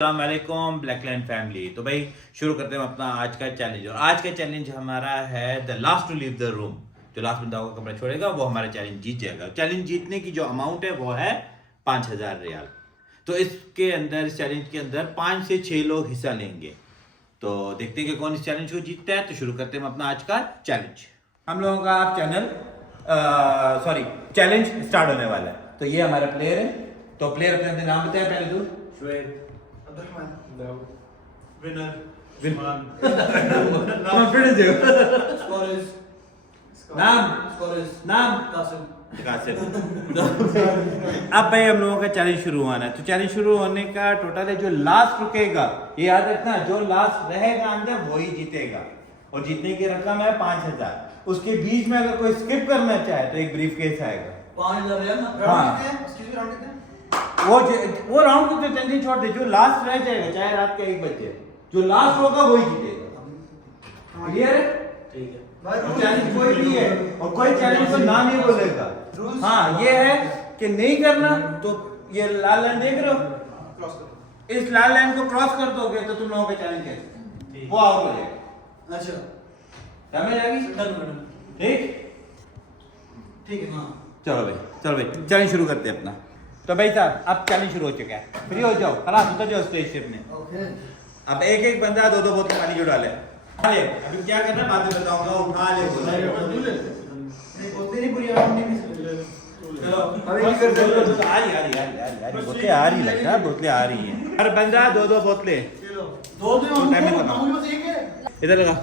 अस्सलामुअलैकुम ब्लैकलैंड फैमिली। तो भाई शुरू करते हैं अपना आज का चैलेंज। और आज का चैलेंज हमारा है the last to leave the room. जो लास्ट बंदा होगा कमरा छोड़ेगा वो हमारा चैलेंज जीत जाएगा। चैलेंज जीतने की जो अमाउंट है वो है 5000 रियाल। तो इसके अंदर इस चैलेंज के अंदर 5 से 6 लोग हिस्सा लेंगे। तो देखते हैं कि कौन इस चैलेंज को जीतता है। तो शुरू करते हैं अपना आज का चैलेंज। हम लोगों का चैलेंज स्टार्ट होने वाला है। तो ये हमारा प्लेयर है। तो प्लेयर अपने नाम बताया पहले तू। अब भाई हम लोगों का चैलेंज शुरू होना है। तो चैलेंज शुरू होने का टोटल है जो लास्ट रुकेगा, ये याद रखना, जो लास्ट रहेगा अंदर वही जीतेगा। और जीतने की रकम है 5000। उसके बीच में अगर कोई स्किप करना चाहे तो एक ब्रीफ केस आएगा 5000। वो राउंड को तो टेंशन छोड़ दे, जो लास्ट रह जाएगा चाहे रात के 1 बजे, जो लास्ट होगा वही जीतेगा। क्लियर है? ठीक है। चैलेंज कोई भी है और कोई चैलेंज को ना नहीं बोलेगा। हाँ, ये है कि नहीं करना तो ये लाल लाइन देख रहे हो, इस लाल लाइन को क्रॉस कर दोगे तो तुम लोगों का चैलेंज है वो आउट हो जाएगा। अच्छा, समझ आ गई? ठीक है। हाँ, चलो भाई चैलेंज शुरू करते हैं अपना। तो भाई साहब अब चैलेंज शुरू हो चुका है, फ्री हो जाओ, खलास उतर जाओ स्पेसशिप में। अब एक एक बंदा 2-2 बोतल पानी जो डाले। अभी क्या करना है बाद में बताऊंगा। उठा ले बोलते नहीं पूरी चलो बोतलें आ रही लगता है, बोतलें आ रही हैं। हर बंदा 2-2 बोतलें। इधर लगा।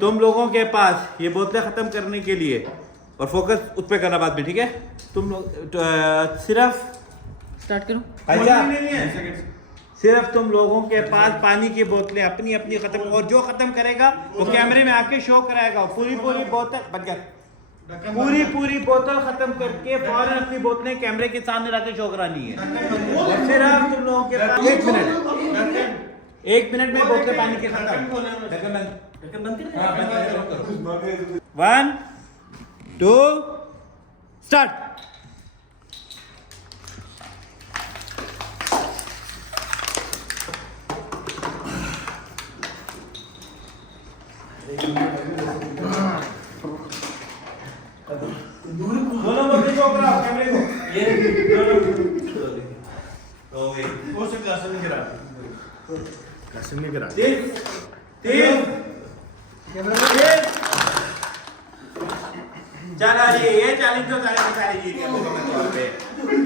तुम लोगों के पास ये बोतलें खत्म करने के लिए, और फोकस उस पे करना बाद में, ठीक है? तुम लोग सिर्फ स्टार्ट करो। सिर्फ तुम लोगों के पास पानी की बोतलें अपनी अपनी खत्म, और जो खत्म करेगा वो कैमरे में आके शो कराएगा। पूरी बोतल बन गया, पूरी बोतल खत्म करके फौरन अपनी बोतलें कैमरे के सामने रख के शो करानी है। और सिर्फ तुम लोगों के पास 1 मिनट में बोतलें पानी के खत्म। 1 2 स्टार्ट। दोनों बंदे शो कराओ कैमरे को। ये तो वो से क्लास नहीं करा। तीन चला ये चैलेंज तो सारे जीत गए।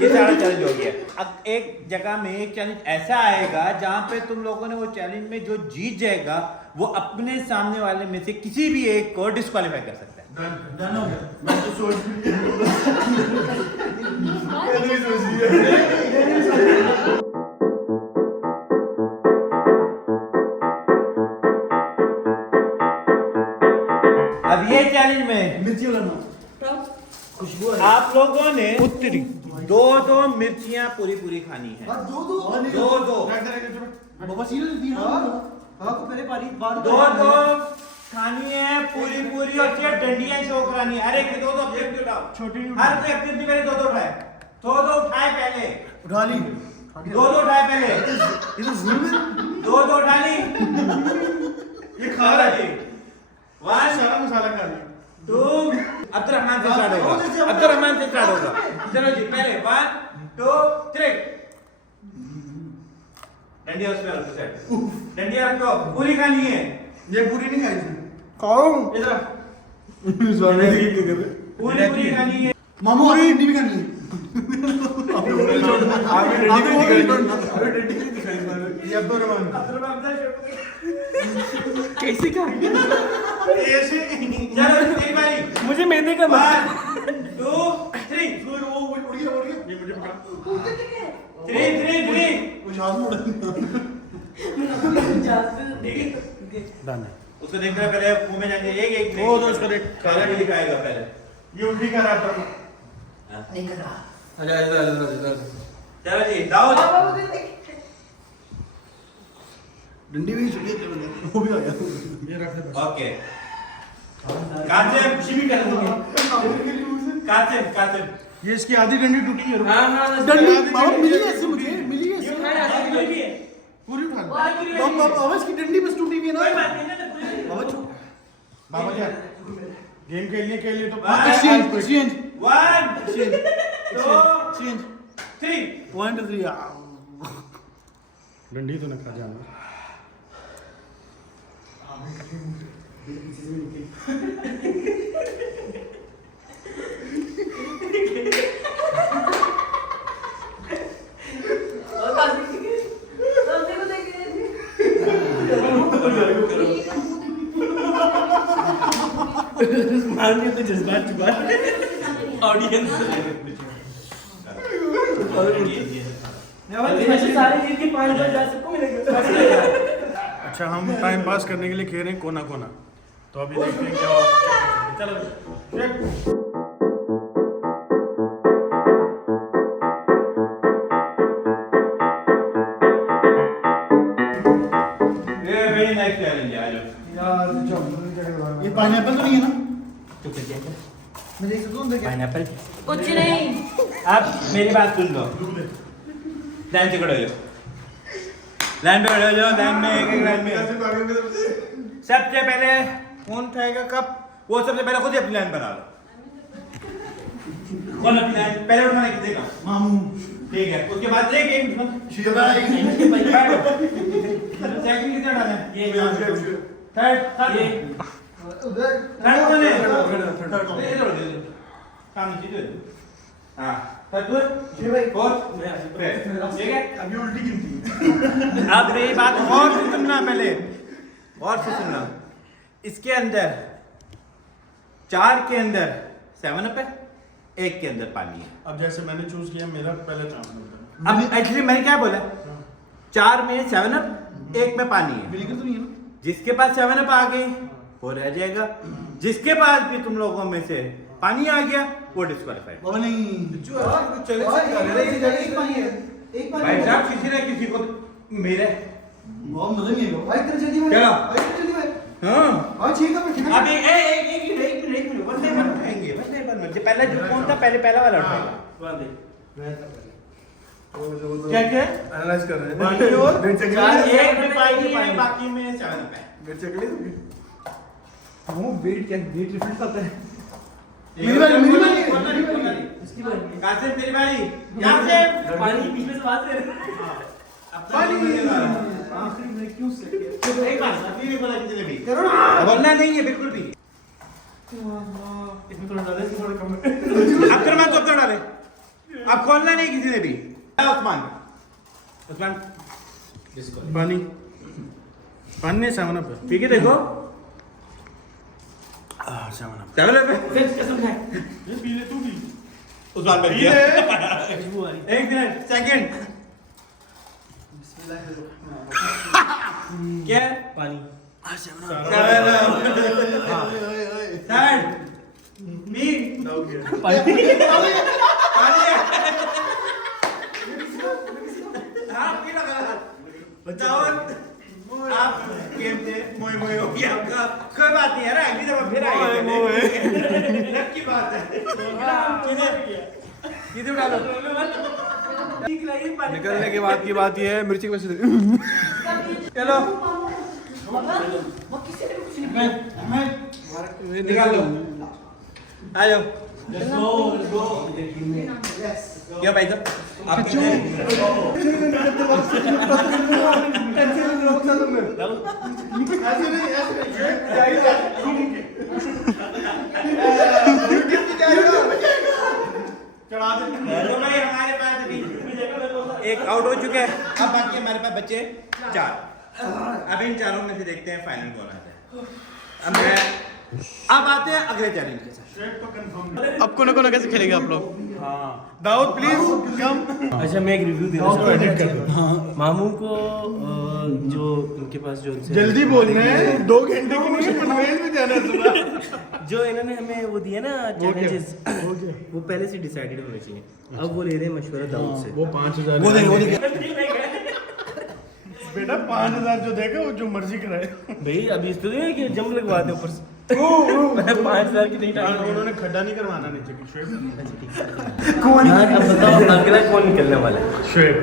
ये सारा चैलेंज हो गया। अब एक जगह में एक चैलेंज ऐसा आएगा जहां पे तुम लोगों ने वो चैलेंज में जो जीत जाएगा वो अपने सामने वाले में से किसी भी एक को डिस्क्वालीफाई कर सकता है। डन हो गया। मैं तो सोच अब ये चैलेंज में मिर्ची खुशबू आप लोगों ने 2-2 मिर्चियां पूरी खानी है। 2-2 खानी है पूरी। और सिर्फ डंडियां शो करानी है। हर एक 2-2 ऑब्जेक्टिव उठाओ। हर कोई एक्टिविटी पहले 2-2 उठाए। 2-2 उठाए पहले। उठा ली। 2-2 उठाए पहले। ये तो जुल्म है। 2-2 उठा ली। ये खा रहा है। 1 सारा मसाला खा लिया। 2 अब्दुर्रहमान से स्टार्ट होगा। चलो जी पहले 1 2 3। डंडिया उस पे रखो सेट। डंडिया रखो, पूरी खानी है। ये पूरी नहीं खाई इसने। कौन? इधर पूरी खानी है। मामू पूरी डंडी भी खानी है। ये अब्दुर्रहमान कैसे खाएंगे? ऐसे चलो एक बारी मुझे मेहंदी का 1 2 3। वो उड़ गया ये मुझे पकड़ा। 3 कुछ हाथ में डन है। उसको देख रहा पहले मुंह में जाएंगे एक वो तो उसको देख काला नहीं दिखाएगा पहले। ये उल्टी कर रहा था नहीं कर रहा। अच्छा इधर चलो जी दाऊद डंडी भी छुट्टी वो भी आ गया। ये रख दे। ओके कासिम खुशी भी कर देंगे। कासिम ये इसकी आधी डंडी टूटी है। हाँ डंडी बाबा मिली है, ऐसे मुझे मिली है। आवाज की डंडी बस टूटी हुई है ना। बाबा क्या गेम खेलने के लिए तो एक्सचेंज 1 2 3 डंडी तो न खा जाना। तो जज्बात छुपा ऑडियंस अच्छा हम टाइम पास करने के लिए खेल रहे हैं कोना कोना, तो अभी देखते हैं क्या होगा। चलो वेरी नाइस चैलेंज यार। ये पाइनएप्पल तो नहीं है ना? मैं देख सकता हूँ अंदर क्या पाइनएप्पल कुछ नहीं। अब मेरी बात सुन लो, लाइन से खड़े हो जाओ, लाइन पे खड़े हो जाओ, लाइन में एक एक लाइन में। सबसे पहले कौन उठाएगा कप, वो सबसे पहले खुद ही अपनी लाइन बना लो। कौन अपनी लाइन पहले उठाने की देगा? मामू ठीक है, उसके बाद एक एक सेकंड कितने उठाने हैं? ये थर्ड ये उधर थर्ड कौन है? सामने चीज़ है। हाँ थर्ड फोर्थ ठीक है। अभी उल्टी गिनती अब मेरी बात और से सुनना, पहले और से सुनना। इसके अंदर 4 के अंदर 7 अप है, 1 के अंदर पानी है। अब जैसे मैंने चूज किया मेरा पहला चांस होता अब एक्चुअली मैंने क्या बोला, 4 में 7 अप, 1 में पानी है। विनेगर तो नहीं है ना? जिसके पास 7 अप आ गई वो रह जाएगा, जिसके पास भी तुम लोगों में से पानी आ गया वो डिस्क्वालीफाइड। बाबा नहीं भाई साहब किसी ने किसी को मेरे बहुत मजा नहीं आएगा। चलो हाँ आज ठीक है ठीक अब एक मिनट वन बाय वन उठाएंगे, वन बाय वन। पहला जो कौन था, पहला वाला उठाएगा। क्या क्या एनालाइज कर रहे हैं। पानी और डेढ़ चकली एक में पानी है, बाकी में 7 अप है। डेढ़ चकली वो वेट क्या वेट रिफिल करता है। मेरी बारी इसकी बारी कासिम तेरी बारी। यहाँ से पानी बीच में से बात कर अब पानी क्यों से एक बार अभी नहीं बोला किसी ने भी बोलना नहीं है बिल्कुल भी। इसमें थोड़ा ज्यादा थोड़ा कम अब कर मैं तो डाले, अब खोलना नहीं किसी ने भी। उस्मान पानी पानी नहीं 7 अप है। ठीक है देखो 7 अप चलो ले फिर कसम खाए ये पी ले तू भी। उस्मान बन गया। खुशबू आ रही एक मिनट सेकंड क्या पानी थर्ड मी पानी बताओ आप गेम से मोए मोए हो गया आपका। कोई बात नहीं है ना, अगली दफा फिर आएंगे। लकी बात है। किधर उठा लो निकलने के बाद की बात ये है मिर्ची की वजह से। चलो निकाल लो, आ जाओ। क्या भाई साहब आप हमारे पास अभी एक आउट हो चुका है, अब बाकी हमारे पास बच्चे 4। अब इन चारों में से देखते हैं फाइनल कौन आता है। अब आते हैं अगले चैलेंज के साथ। अब कोना कोना कैसे खेलेंगे आप लोग? Dawood please come. अच्छा मैं एक रिव्यू देना चाहता हूँ मामू को जो उनके पास जो जल्दी बोल रहे हैं 2 घंटे की मुझे पनवेल में जाना है सुबह। जो इन्होंने हमें वो दिया ना चैलेंजेस वो पहले से डिसाइडेड होने चाहिए। अब वो ले रहे हैं मशवरा दाऊद से। वो 5000 बेटा 5000 जो देगा वो जो मर्जी कराए। भाई अभी इस तो नहीं है कि जम लगवा दे ऊपर से 5000 की नहीं टाइम उन्होंने खड्डा नहीं करवाना नीचे की श्वेत। अब बताओ अगला कौन निकलने वाला है? श्वेत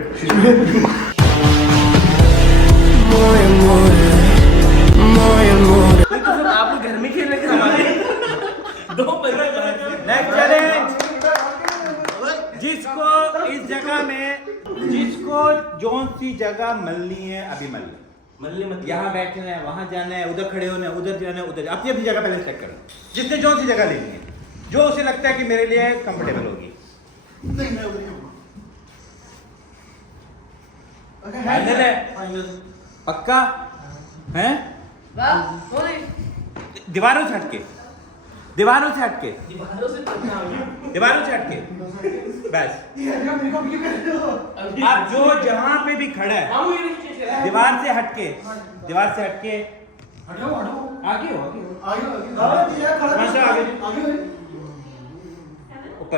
जगह मलनी है अभी मल लो। मल्ले मत यहाँ बैठना है, वहाँ जाना है, उधर खड़े होना है, उधर जाना है, उधर अपनी अपनी जगह पहले सेट करो, जिसने जो सी जगह लेनी है, जो उसे लगता है कि मेरे लिए कंफर्टेबल होगी। नहीं मैं उधर ही हूँ। फाइनल है? पक्का है? दीवारों से हटके, दीवारों से हटके, दीवारों से हटके, बस। आप जो जहाँ पे भी खड़ा है दीवार से हटके, दीवार से हटके आगे हो, आगे हो,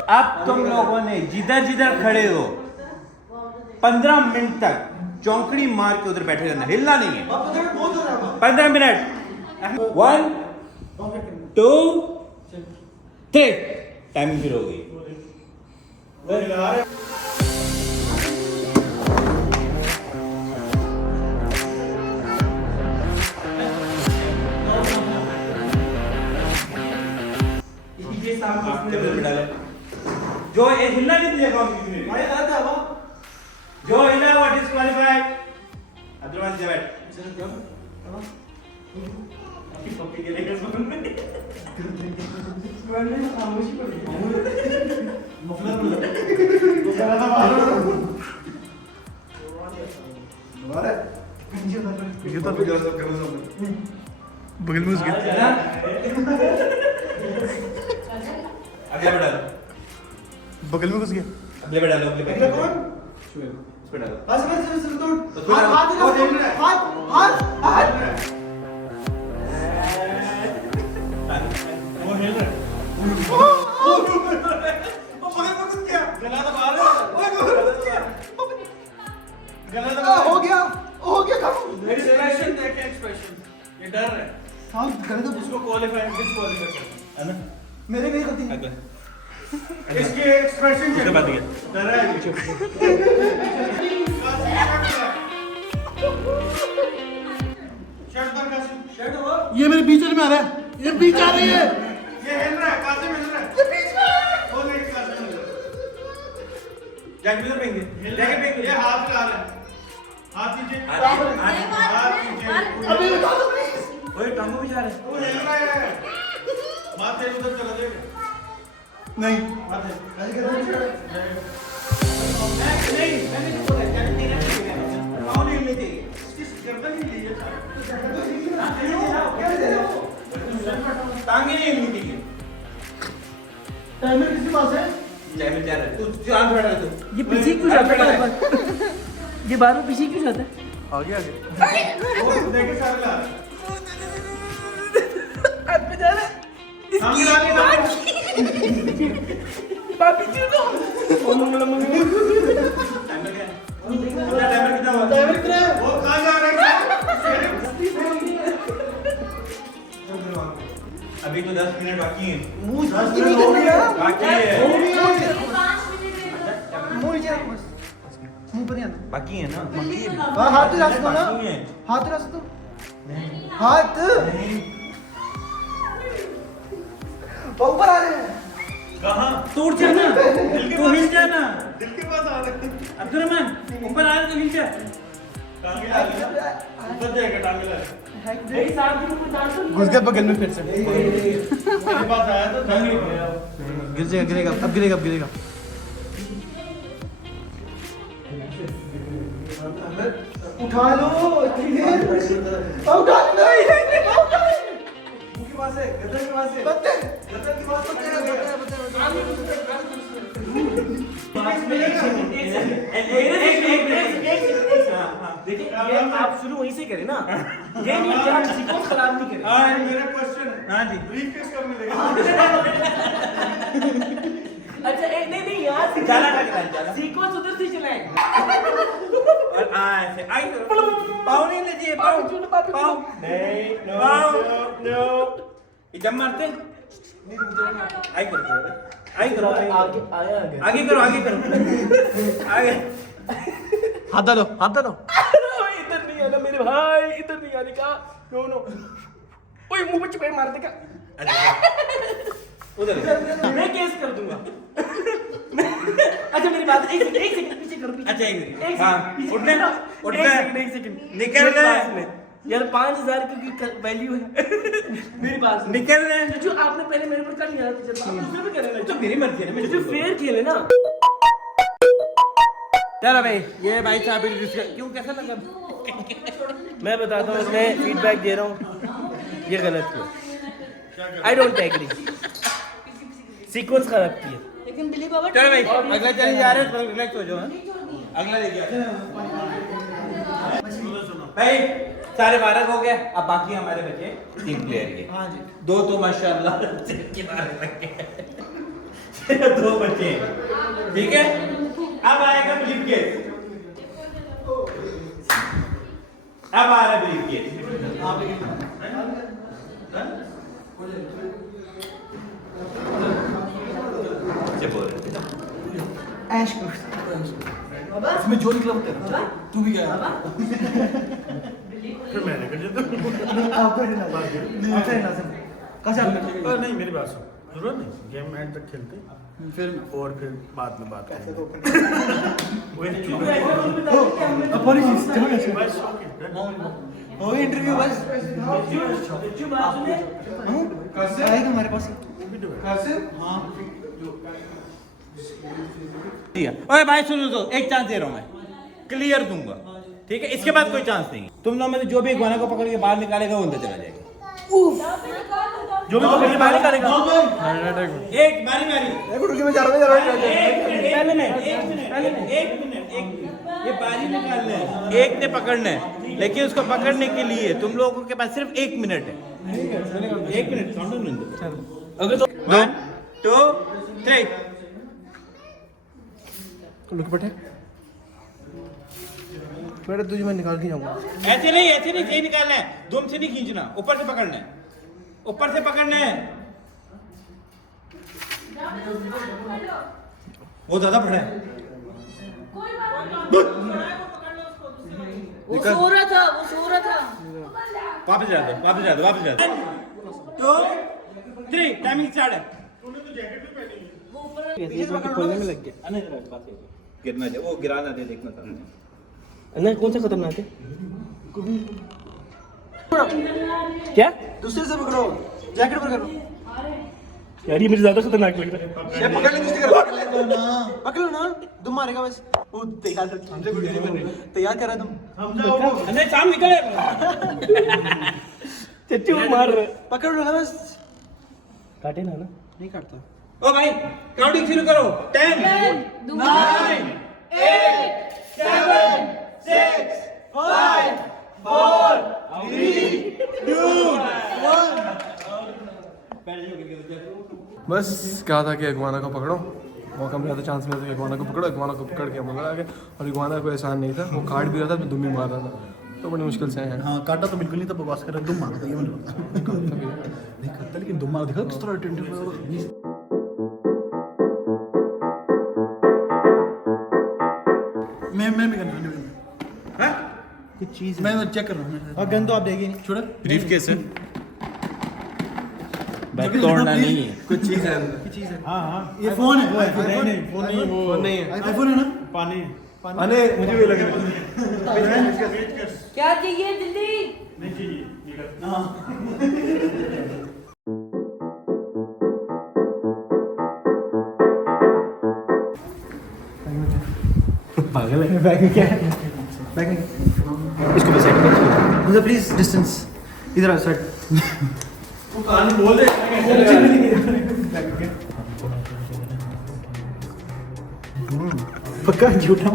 अब तुम लोगों ने जिधर जिधर खड़े हो 15 मिनट तक चौंकड़ी मार के उधर बैठे रहना, हिलना नहीं है। 15 मिनट। 1 2 3 टाइमिंग शुरू हो गई। जो ये हिलना नहीं दिया जो हिला वो डिस्क्वालीफाइड। अब्दुलरहमान जी बैठ। पप्पी के लिए खामोशी पड़ गई। बगल में उसके अगले पे डालो, बगल में घुस गया। अगले पे डालो, अगले पे कौन? इस पे डालो। बस हाथ वो हिल रहा है। हो गया काम। एक्सप्रेशन देखे, एक्सप्रेशन। ये डर है। हाँ गलत है। इसको क्वालीफाई डिस्क्वालीफाई है ना? मेरे नहीं गलती है। अगले इसके एक्सप्रेशन उसके बाद ये डर है। शर्ट पर कासिम, शर्ट हो। ये मेरे बीच में आ रहा है, ये बीच आ रही है। ये हिल रहा है, कासिम हिल रहा है। ये बीच में वो नहीं कासिम हिल रहा है। जैकेट में पेंगे, हिल रहा जैकेट है। पेंगे। ये हाथ का हाल है। हाथ नीचे। हाथ नीचे। अभी उठा दो प्लीज। ओए टांगों पे जा रहा है। वो हिल रहा है। बात तेरी उधर चला जाएगा। नहीं बात है। ऐसे कैसे नहीं, मैंने जो बोला जैकेट नहीं रखनी है। पाँव नहीं हिलने चाहिए। इसकी गर्दन ही ली है। टांगे नहीं हिलनी चाहिए। टाइमर किसके पास है? जैकेट जा रहा है। तू आंख बैठा है तू। ये पीछे क्यों जाता है? ये बार बार पीछे क्यों जाता है? आगे आगे। वो देखे सारे ला। हाथ पे जा रहा है। सामने ला के डाल। पापी जी को टाइमर क्या है? टाइमर कितना हुआ? टाइमर कितना है? वो कहाँ जा रहा है? अभी तो 10 मिनट बाकी हैं। मुंह झांकी नहीं करनी है। बाकी है। मुंह नीचे रखो बस। मुंह पर नहीं आना। बाकी है ना? हाँ हाथ तो रख दो ना। बाकी है। हाथ रख दो। हाथ ऊपर आ रहे हैं। कहाँ? तू उठ जाना, तू हिल जाना। दिल के पास आ रहे हैं। अब्दुलरहमान ऊपर आ रहा तो हिल जा। टांगे ला ले। ऊपर जाएगा टांगे ला ले। घुस गया बगल में फिर से। मेरे पास आया तो टांगे गया। गिर जाएगा, गिरेगा अब गिरेगा अब गिरेगा। उठा लो उठा लो नहीं मुंह के पास है, गर्दन के पास है, गर्दन के पास देखिए ये आप शुरू वहीं से करें ना। ये नहीं कि आप किसी को खराब नहीं करें। हाँ मेरा क्वेश्चन। हाँ जी। ब्रीफकेस कब मिलेगा? अच्छा एक नहीं यहाँ से चला चला सीक्वेंस उधर से चलाएं। और ऐसे आई पाँव नहीं लीजिए, पाँव पाँव नहीं, पाँव नो ये जब मारते आई करो आई करो आगे आया आगे करो आगे करो आगे हाथ डालो हाथ डालो। इधर नहीं आना मेरे भाई, इधर नहीं आने का। नो नो ओए मुंह पे चपेट मार देगा। उधर मैं केस कर दूंगा। अच्छा मेरी बात एक सेकंड पीछे करो पीछे। अच्छा, एक एक सेकंड। हाँ, सेकंड, उठने ना, उठने। एक सेकंड निकल मेरे रहे। पास में यार 5000 की वैल्यू है मेरे पास में। निकल रहे हैं। जो आपने पहले मेरे पर कर लिया था जब आप उसमें भी करेंगे तो मेरी मर्जी है ना, जो फेयर खेले ना। चलो भाई, ये भाई साहब क्यों कैसा लगा? मैं बताता हूँ, मैं फीडबैक दे रहा हूँ, ये गलत हुआ। आई डोंट एग्री, सीक्वेंस खराब किया। लेकिन दिलीप बाबा चलो भाई, अगला चैलेंज जा रहे हैं, थोड़ा रिलैक्स हो जाओ। हाँ? अगला लेके आओ। भाई सारे 12 हो गए, अब बाकी हमारे बचे 3 प्लेयर के। हाँ जी। 2 तो माशाल्लाह के 12 बचे, 2 बचे, ठीक है। अब आएगा ब्रीफकेस, अब आ रहा ब्रीफकेस। ऐश कर इसमें जो निकला वो तेरा तू भी गया फिर मैंने कर दिया आपका है ना आपका है ना सब कहाँ से आप नहीं मेरी बात सुन, जरूरत नहीं, गेम एंड तक खेलते फिर और फिर बाद में बात करेंगे। अपॉलॉजीज जमा कैसे बस ओके हो गया इंटरव्यू बस आएगा हमारे पास कैसे हाँ ओए भाई सुनो तो, एक चांस दे रहा हूँ मैं, क्लियर दूंगा, ठीक है। इसके बाद कोई चांस नहीं है। तुम लोग में से जो भी गाना को पकड़ के बाहर निकालेगा वो अंदर चला जाएगा। जो भी पकड़ के बाहर निकालेगा। एक बारी बारी, मैं जा रहा हूँ पहले मैं एक मिनट ये बारी निकालना है, एक ने पकड़ना है, लेकिन उसको पकड़ने के लिए तुम लोगों के पास सिर्फ 1 मिनट है। 1 मिनट अगर तो 1 2 3 लुक बैठे बेटा तुझे मैं निकाल के जाऊंगा ऐसे नहीं यही निकालना है, दुम से नहीं खींचना, ऊपर से पकड़ना है, ऊपर से पकड़ना है। वो ज्यादा बड़ा है, वो सो रहा था वापस जा दो 2 3 टाइमिंग स्टार्ट है। खोलने में लग गया। गिरना चाहिए, वो गिराना दे, देखना था। नहीं कौन सा खतरनाक है क्या? दूसरे से पकड़ो जैकेट पर करो यार ये मुझे ज्यादा खतरनाक लग रहा है। ये पकड़ ले पकड़ लो ना तुम मारेगा बस वो तैयार कर हमसे वीडियो नहीं बन रही तैयार कर रहा है तुम नहीं काम निकले, चच्चू मार रहे। पकड़ लो ना बस काटे ना नहीं काटता ओ भाई काउंटिंग शुरू करो। 10 9 8 7 6 5 4 3 2 1 बस कहा था कि अगवाना को पकड़ो, मौका मिला था, चांस मिला था कि अगवाना को पकड़ो, अगवाना को पकड़ के हम लोग आ गए। और अगवाना कोई आसान नहीं था, वो काट भी रहा था, मैं दुम भी मार रहा था, तो बड़ी मुश्किल से आए हैं। हाँ काटा तो बिल्कुल नहीं था, बकवास कर रहा दुम मारता ये नहीं करता, लेकिन दुम मार दिखा किस तरह अटेंटिव। मैं भी करना है कुछ चीज मैं चेक कर रहा हूँ। और गन तो आप देखेंगे नहीं छोड़ा ब्रीफकेस है, बैग तोड़ना नहीं है। कुछ चीज़ है हाँ ये फोन है, नहीं फोन नहीं, वो नहीं है, आईफोन है ना, पानी अरे मुझे भी लग रहा है। क्या चाहिए जल्दी नहीं चाहिए। पागल है। बैग में क्या है बैग में इसको भी सेट कर। मुझे प्लीज डिस्टेंस इधर आ सेट वो कहानी बोल दे। पक्का झूठा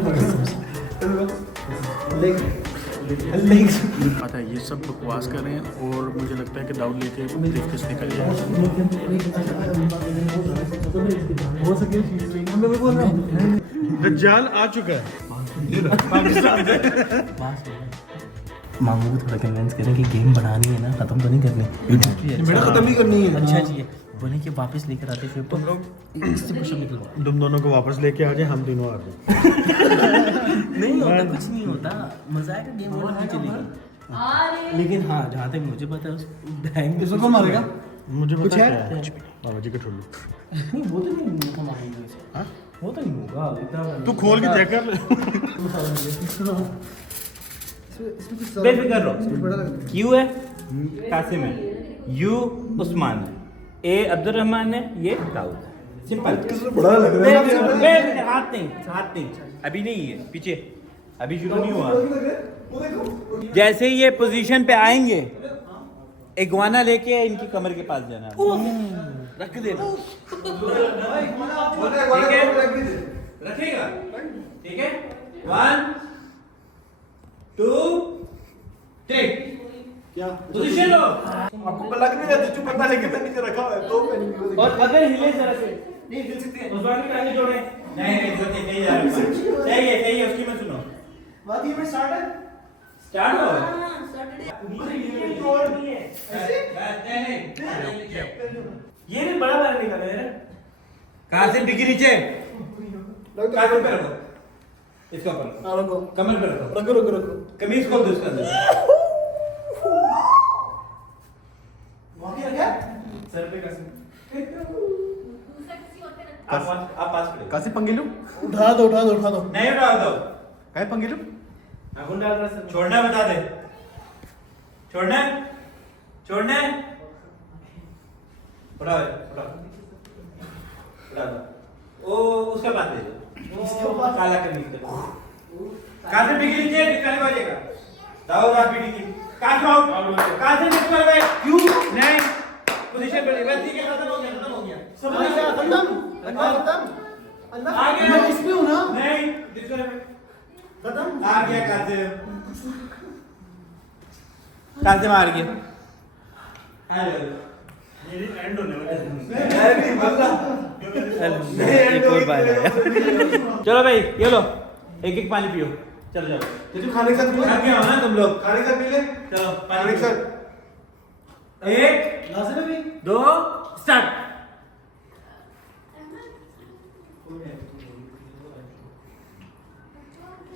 पता है ये सब बकवास कर रहे हैं और मुझे लगता है कि दाऊद लेके ब्रीफकेस निकल जाएगा। हो सके मैं बोल रहा हूँ दज्जाल आ चुका है पाकिस्तान से। मामू को थोड़ा कन्विंस करें कि गेम बनानी है ना, खत्म तो नहीं करनी। मेरा खत्म ही करनी है अच्छा जी बोले कि वापस लेकर आते फिर तुम लोग इससे कुछ निकलो। तुम दोनों को वापस लेके आ जाए, हम तीनों आ जाए। नहीं होता, कुछ नहीं होता, मजा आएगा, गेम और नहीं चलेगी। लेकिन हाँ जहाँ तक मुझे पता है इसको कौन मारेगा मुझे कुछ पता है? है बाबा जी का ठुल्लू। नहीं वो तो नहीं मारेंगे। वो तो नहीं होगा इतना तू खोल के चेक कर। बेफिक्र रहो। क्यू है कासिम है, यू उस्मान है, ए अब्दुर्रहमान है, ये दाऊद है। सिंपल। बड़ा लग बेफिक्र, हाथ नहीं अभी नहीं है, पीछे अभी शुरू नहीं हुआ। जैसे ही ये पोजीशन पे आएंगे इग्वाना लेके इनकी कमर के पास जाना है। रख देना। ठीक है, रखेगा। ठीक है, 1 2 3 क्या पोजीशन लो। आपको लग नहीं रहा, तुझे पता लेके मैंने नीचे रखा हुआ है तो मैंने और अगर हिले जरा से नहीं हिल सकते हैं। उस बार की पहले जोड़े। नहीं सही जा रहा है। सही है उसकी मत सुनो। बात ये में स्टार्ट है। स्टार्ट हो। हाँ, सैटरडे। ये भी बड़ा वाला निकाला है। कहां से डिग्री नीचे काफी पे रखो, इसका ऊपर हाँ रखो कमर पे रखो, रखो रखो रखो। कमीज खोल दो इसके अंदर। वहाँ रखा सर पे कसम। आप पास खड़े। कैसे पंगे लो? उठा दो नहीं उठा दो, काय पंगे लो? नाखून डाल रहा सर। छोड़ना है, बता दे। छोड़ना है उठा दो। ओ उसका बात ले लो, काला करने की कहां से बिगड़ी नीचे निकाले बजेगा। दाऊद आप बिगड़ी की कहां से निकल गए? क्यों नहीं पोजीशन पे बस। ठीक है, खत्म हो गया समझ गया खत्म। आ गया। मैं इसमें हूँ ना। नहीं डिस्प्ले पे खत्म आ गया। कासे मार गया। मेरी एंड होने वाला है। एक और बार आया। चलो भाई ये लो, एक पानी पियो। चलो जाओ। तो खाने के साथ पी ले। थक गया हो ना तुम लोग। खाने के साथ पी ले। चलो खाने के साथ 1 लास्ट में भी 2 स्टार्ट।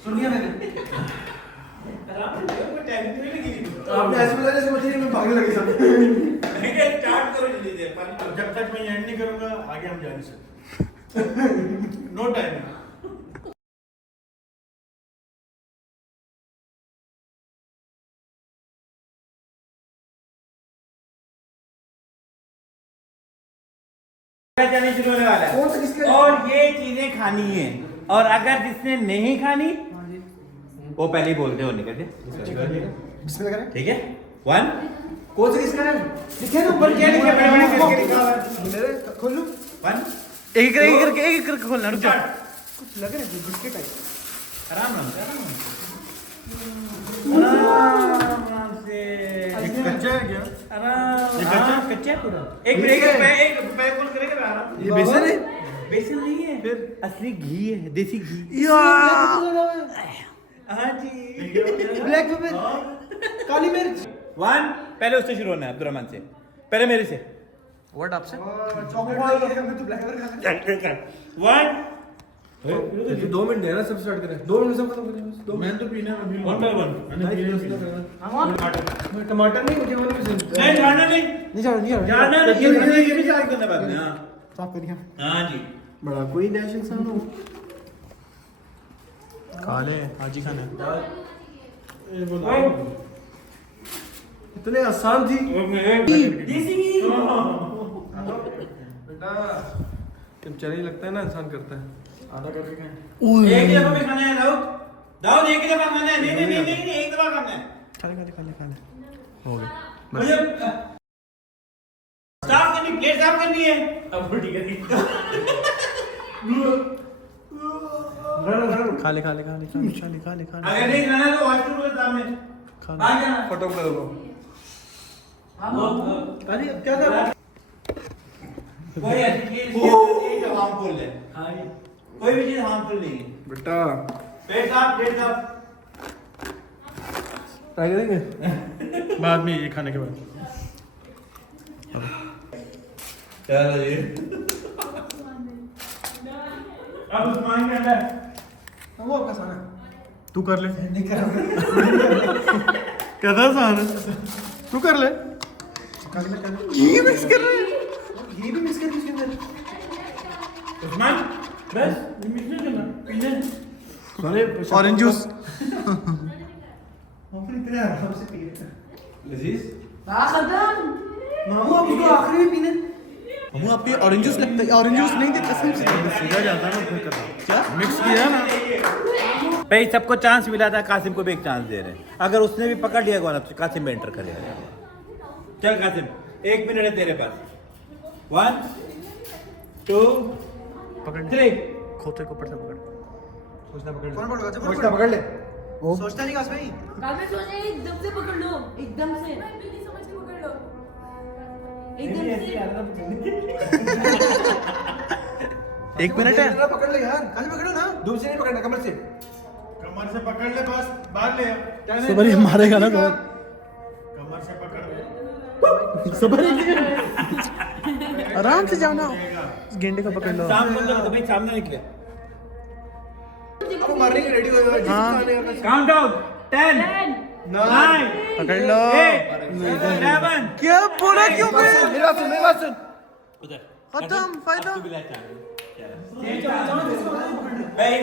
सुन लिया मैंने। आपने ऐसे बोला जैसे मुझे में भागने लगे सब। स्टार्ट करो जल्दी से। पानी जब तक मैं एंड नहीं करूंगा आगे हम जा नहीं सकते। No time. जाने शुरू होने वाला कौन सा है किसका? और ये चीजें खानी है, और अगर जिसने नहीं खानी वो पहले ही बोलते हो निकल के। बिस्मिल्लाह करें। ठीक है, 1 कौन सा किसका है? लिखे ना ऊपर क्या लिखा? बड़े-बड़े करके लिखा हुआ है। मेरे खोल लो। 1 एक करके खोलना। रुक जाओ। कुछ लग रहा है बिस्किट टाइप। आराम से ये कच्चा है क्या? आराम। ये कच्चा? हाँ, कच्चा है पूरा। एक पैर खोल करेगा आराम। ये बेसन है? बेसन नहीं है, फिर असली घी है, देसी घी। हाँ जी। ब्लैक पेपर, काली मिर्च। 1 पहले उससे शुरू होना है, अब्दुर्रहमान से। पहले मेरे से। व्हाट आपसे? चॉकलेट मैं तो ब्लैक पेपर खा। 1 ये 2 मिनट देना सब स्टार्ट करें। 2 मिनट सब खत्म कर देना। 2 मैं तो पीना है अभी। 1 by 1। मैंने पीना है। मैं टमाटर नहीं मुझे वाला भी नहीं जानना नहीं, नहीं जाना जानना नहीं, ये भी साफ करना बाद में। हाँ साफ करिए। हाँ जी। बड़ा कोई डैश इंसान हो। खा ले, आज ही खाना है। इतने आसान थी। देसी घी। बेटा जब चने लगता है ना इंसान करता है। आधा करके खाएं। एक ही दफा में खाना है दाऊद एक ही दफा खाना है। नहीं एक दफा खाना है। खा हो गया। मुझे साफ करनी, प्लेट साफ करनी है। अब उल्टी करी। खा ले अगर नहीं खाना तो वॉशरूम के सामने आ जाना। फोटो करो। अरे क्या था? कोई ऐसी चीज नहीं जो हार्मफुल है। हाँ जी, कोई भी चीज हार्मफुल नहीं है। बेटा प्लेट साफ ट्राई करेंगे बाद में ये खाने के बाद। चलो जी। अब उस्मान के अंदर वो आपका साना है। तू कर ले। नहीं कर कैसा आसान है? तू कर ले। घी मिक्स कर रहे हैं। घी भी मिक्स कर इसके अंदर। उस्मान बस मिक्स नहीं करना पीने ऑरेंज जूस लजीज मामू आप उसको आखिरी में पीने मामू आपको ऑरेंज जूस लगता है ऑरेंज जूस नहीं थे कसम से सीधा जाता है ना फिर करना क्या मिक्स किया ना भाई सबको चांस मिला था, कासिम को भी एक चांस दे रहे हैं। अगर उसने भी पकड़ लिया गोला तो कासिम में एंटर करेगा। चल कासिम 1 मिनट है तेरे पास। 1 2 3 खोते को ऊपर से पकड़ सोचना पकड़ ले कौन पकड़ेगा खोता पकड़ ले सोचता नहीं काश भाई काल में सोचे एकदम से पकड़ लो, एकदम से बिल्ली समझ के पकड़ लो, एकदम से। 1 मिनट है पकड़ ले यार काश पकड़ो ना दूर से नहीं पकड़ना कमर से पकड़ ले बस बाहर ले सबर ये मारेगा ना बहुत कमर से पकड़ ले सबर आराम से जाओ ना गेंडे को पकड़ लो सामने तो भाई सामने निकले। अब मारने की रेडी हो जाओ काउंट डाउन 10 9 पकड़ लो 11 क्या बोला क्यों मेरा सुन उधर खत्म फायदा भाई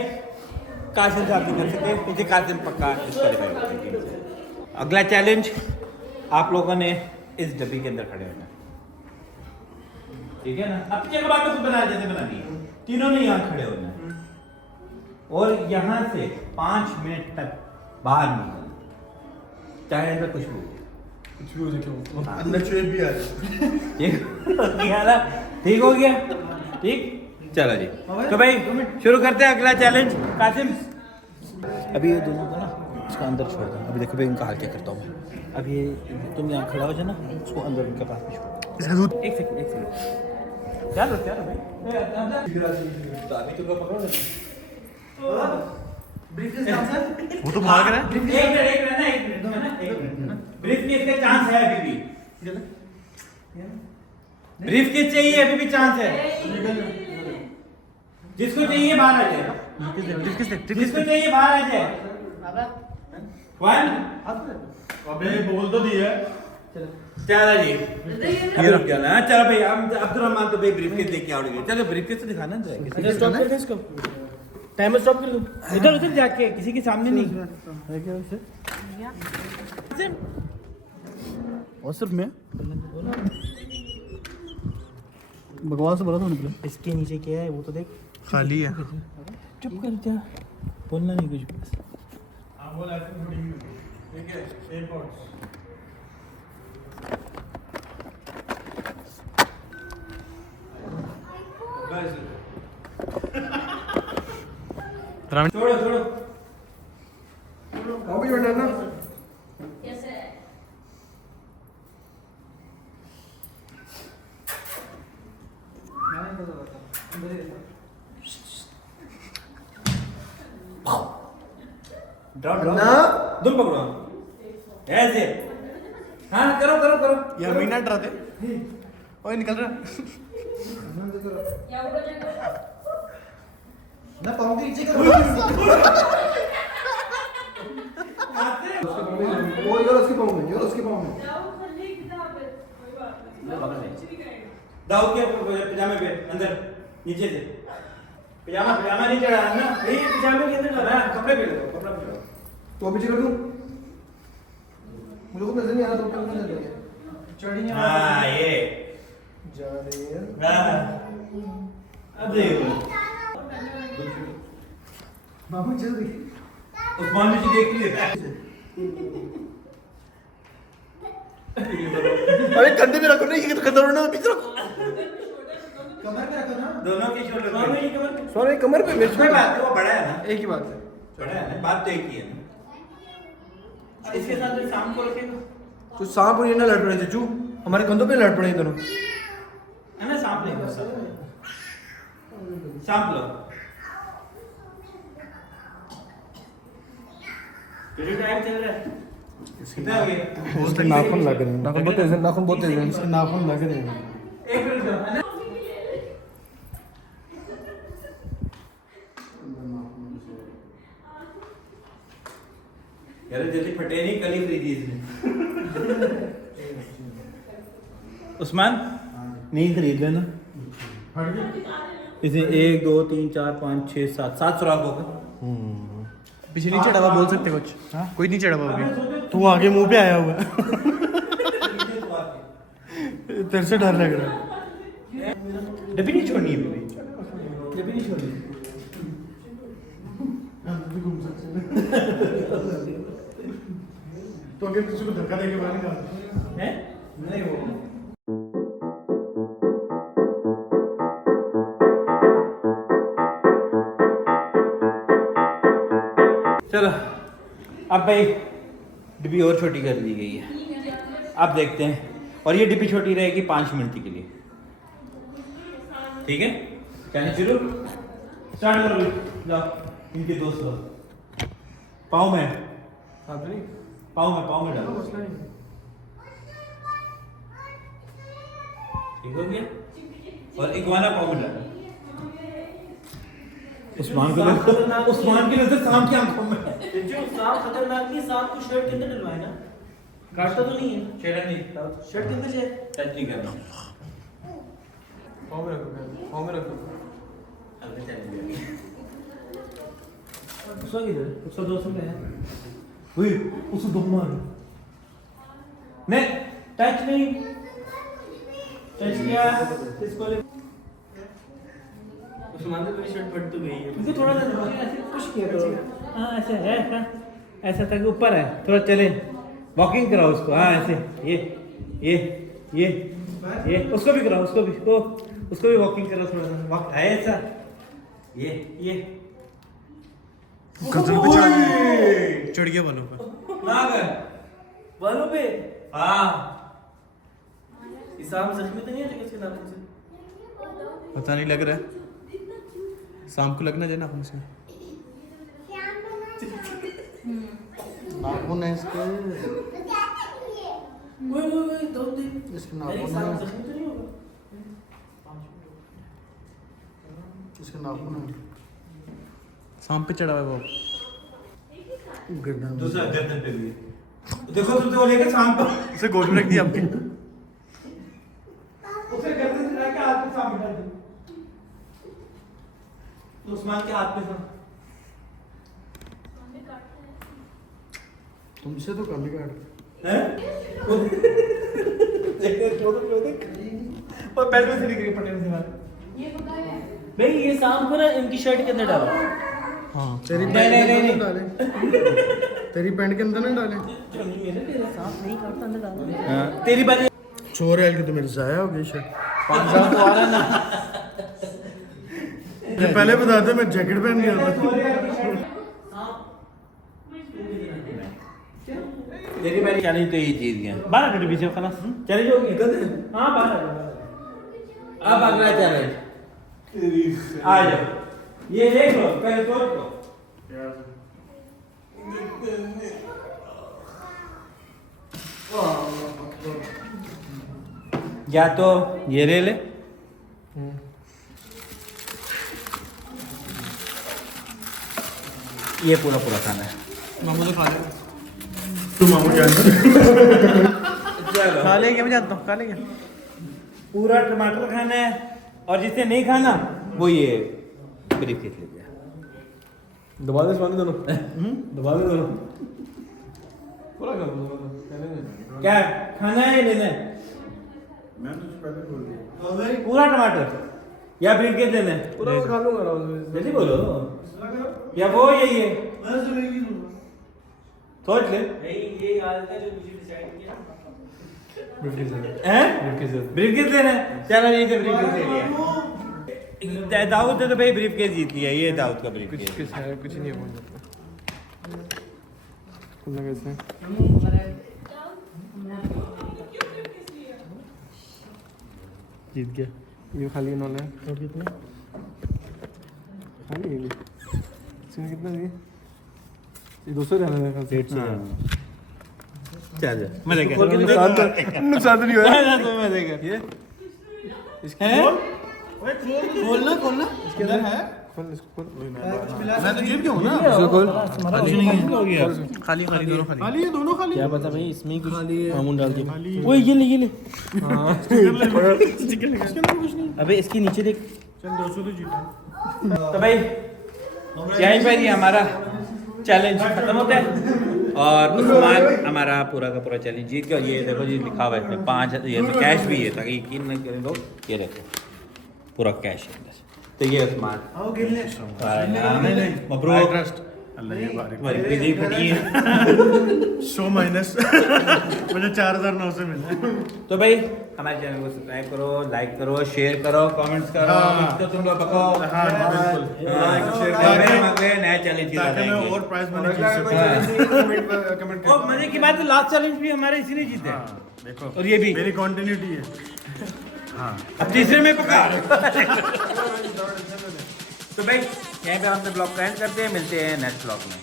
कासिम साहब नहीं कर सके, मुझे कासिम पक्का इस करेगा। अगला चैलेंज आप लोगों ने इस डब्बी के अंदर खड़े होना, ठीक है ना? अब पीछे का बात तो बना जैसे बनानी है, तीनों ने यहाँ खड़े होना है और यहाँ से 5 मिनट तक बाहर निकलना, चाहे अंदर कुछ भी अंदर चुए भी आ ठीक हो गया ठीक। चलो जी, तो भाई शुरू करते हैं अगला चैलेंज। कासिम अभी ये दोनों को ना इसका अंदर छोड़ दो। अभी देखो भाई इनका हाल क्या करता हूँ मैं। अब ये तुम यहाँ खड़ा हो जाए ना, उसको अंदर उनके पास में छोड़ दो। एक सेकंड चलो भाई अभी तो पकड़ो ना। वो तो भाग रहा है एक मिनट ब्रीफ केस का चांस है अभी भी, ब्रीफ केस चाहिए अभी भी चांस है। जिसको चाहिए बाहर आ जाए, जिसको चाहिए बाहर आ जाए। 1 अबे बोल तो दिया चलो जी अभी रुक जाना। चलो भाई अब्दुलरहमान तो भाई ब्रीफ केस लेके आओगे। चलो ब्रीफ केस तो दिखाना स्टॉप कर दे इसको टाइमर स्टॉप कर दो इधर उधर जाके किसी के सामने नहीं। और सिर्फ मैं बकवास बोला था उन्होंने इसके नीचे क्या है वो तो देख। खाली है चुप कर जा, बोलना नहीं कुछ बस। आप बोल ऐसे थोड़ी ही होगी, ठीक है? एयरपोर्ट्स छोड़ो छोड़ो अभी बैठा ना कैसे है? ना तुम पकड़ो ऐसे। हाँ करो करो करो यार महीना डरा थे ओए निकल रहा या ऊपर जाएगा? ना पाँव के नीचे करो वो यार उसके पाँव में जाओ कर ली किताब है, कोई बात नहीं, कुछ नहीं करेगा। दाऊद के पजामे पे अंदर नीचे से पजामा नहीं चढ़ा ना भाई, पजामे के अंदर चढ़ा कपड़े पे लो, कपड़ा पे लो। तो पीछे कर दूं मुझे को नजर नहीं आ रहा तो ऊपर नजर लगे चढ़ी नहीं आ हाँ ये जा रही है हाँ अब देखो मामू जल्दी उस्मान भी देख लेता है। अरे कंधे पे रखो ना ये कंधे पे पीछे रखो कमर पे रखो ना दोनों की शोल्डर पे। सॉरी कमर पे मेरे कोई बात नहीं, वो बड़ा है ना, एक ही बात है बड़ा है ना, बात तो एक ही है ना। इसके साथ जो शाम को रखेगा तो सांप और ये ना लड़ पड़े चचू हमारे कंधों पे लड़ पड़े दोनों है ना, सांप ले सांप लो। टाइम चल रहा है कितना हो गया? इसके नाखून लग रहे हैं नाखून बहुत तेज है नाखून बहुत तेज है इसके नाखून लग रहे हैं एक मिनट दो, है ना? यार जल्दी फटे नहीं, कल ही खरीदी इसने। उस्मान नहीं खरीद लेना। इसमें 1 2 3 4 5 6 7 7 सुराख हो गए। पीछे नहीं चढ़ा हुआ, बोल सकते कुछ? हाँ? कोई नहीं चढ़ा हुआ अभी। तू आगे मुंह पे आया हुआ है। तेरे से डर लग रहा है। डब्बी नहीं छोड़नी है बेबी, डब्बी नहीं छोड़नी। तो अगर किसी को धक्का देके बाहर निकाल हैं? नहीं वो चलो अब भाई डिब्बी और छोटी कर दी गई है। अब देखते हैं, और ये डिब्बी छोटी रहेगी 5 मिनट के लिए, ठीक है? कहने शुरू स्टार्ट करो, जाओ इनके दोस्त लोग। पाँव में डालो, ठीक हो गया? और इग्वाना पाँव में डालो। उस्मान की नजर सांप की आंखों में है। जो सांप खतरनाक नहीं, सांप को शर्ट के अंदर डलवाए ना, काटता तो नहीं है। शेरा नहीं, शर्ट के अंदर जाए, टच नहीं करना। पाँव में रखो। उसका किधर? उसका दोस्त में है। हुई उसको दो मार। नहीं टच नहीं, टच किया इसको ले। उस्मान की मेरी शर्ट फट तो गई है। मुझे थोड़ा सा ऐसे पुश किया करो। हाँ ऐसे है, ऐसा तक ऊपर है, थोड़ा चले, वॉकिंग कराओ उसको। हाँ ऐसे, ये उसको भी कराओ, उसको भी वॉकिंग कराओ थोड़ा सा। वॉक है ऐसा, ये गजल पे चढ़ गया बालों पे। ना कर बालों पे हाँ। सांप जख्मी तो नहीं है इसके नाम से? पता नहीं लग रहा है, शाम को लगना जाए नाखून से। नाखून है इसके, वो दो दिन इसके मेरे नाखून सांप है, जख्मी तो नहीं होगा? इसके नाखून है। शाम पे चढ़ा हुआ है वो। दूसरा गर्दन पे भी है। देखो तुम तो लेकर शाम को उसे गोद में रख दिया आपके। उसे गर्दन से लाके हाथ पे शाम डाल दी। तो उस्मान के हाथ पे था। तुमसे तो कम ही काट। हैं? और पेट में से निकली पटेल से मारे। भाई ये सांप को ना इनकी शर्ट के अंदर डालो। हाँ तेरी नहीं, पैंट नहीं, के अंदर नहीं, ना डाले। तेरी पैंट के अंदर ना डाले। सांप नहीं काटता अंदर डालो। तेरी बात चोर है कि तो मेरी जाया हो गई शर्ट। तो आ रहा ना। ये पहले बता दे, मैं जैकेट पहन गया था। तेरी बारी चली तो ये चीज गया। बाहर कट पीछे खलास चले जाओगे। हाँ बाहर अब अगला चैलेंज आ जाओ। ये देख लो, पहले सोच लो। या तो ये ले ले, ये पूरा पूरा खाना है। मामू तो खा ले। तू मामू जानते चलो खा लेंगे, मैं जानता हूँ, खा लेंगे। पूरा टमाटर खाना है, और जिसे नहीं खाना वो ये ब्रीफकेस ले गया। दबा दे स्वामी दोनों। दबा दे दोनों। पूरा खा लो। क्या खाना है लेना है? पूरा टमाटर या ब्रीफकेस लेना है? पूरा खा लूंगा आराम से। जल्दी बोलो, या वो यही है सोच ले। ये हालत है जो मुझे डिसाइड किया। हैं? ब्रीफकेस लेना है? चलो यहीं से ब्रीफकेस ले लिया। दाऊद ने तो भाई ब्रीफकेस जीत लिया। ये दाऊद का ब्रीफकेस। कुछ है, कुछ नहीं है। खुलना कैसे? जीत गया। ये खाली इन्होंने और कितने खाली है। इसमें कितना दिए? ये 200 जाना है पेट से चल मजे कर। नुकसान तो नहीं हुआ। मजे कर। ये खोलना इसके अंदर है। खोल इसको, खोल। मैं तो जीत गया हूं ना। इसको खोल। कुछ नहीं है। हो गया। खाली दोनों खाली। खाली है दोनों खाली। क्या पता भाई इसमें ही कुछ मामून डाल दिया। खाली। वो ये ले स्टिकर लगा। इसके अंदर कुछ नहीं। अबे इसके नीचे देख। चल 200 तो जीता। तो भाई यहीं पर ही हमारा चैलेंज खत्म होता है और उस्मान हमारा पूरा का पूरा चैलेंज जीत गया। और ये देखो जी लिखा हुआ है इसमें 5, ये तो कैश भी है ताकि यकीन नहीं करें लोग। ये देखो पूरा कैश है अंदर। तो ये उस्मान मबरूक। अल्लाह ये बारिक। तुम्हारी बिजली फटी है 100 माइनस मुझे 4900 मिला। तो भाई हमारे चैनल को सब्सक्राइब करो, लाइक करो, शेयर करो, कमेंट्स करो। तो तुम लोग पको हाँ बिल्कुल नया चैलेंज ताकि मैं और प्राइज मनी जीत सकूं। कमेंट और मजे की बात है लास्ट चैलेंज भी हमारे इसी ने जीते हैं। देखो और ये भी मेरी कंटिन्यूटी है। हाँ अब तीसरे में पका। तो भाई यहीं पे हम ब्लॉग का एंड करते हैं, मिलते हैं नेक्स्ट ब्लॉग में।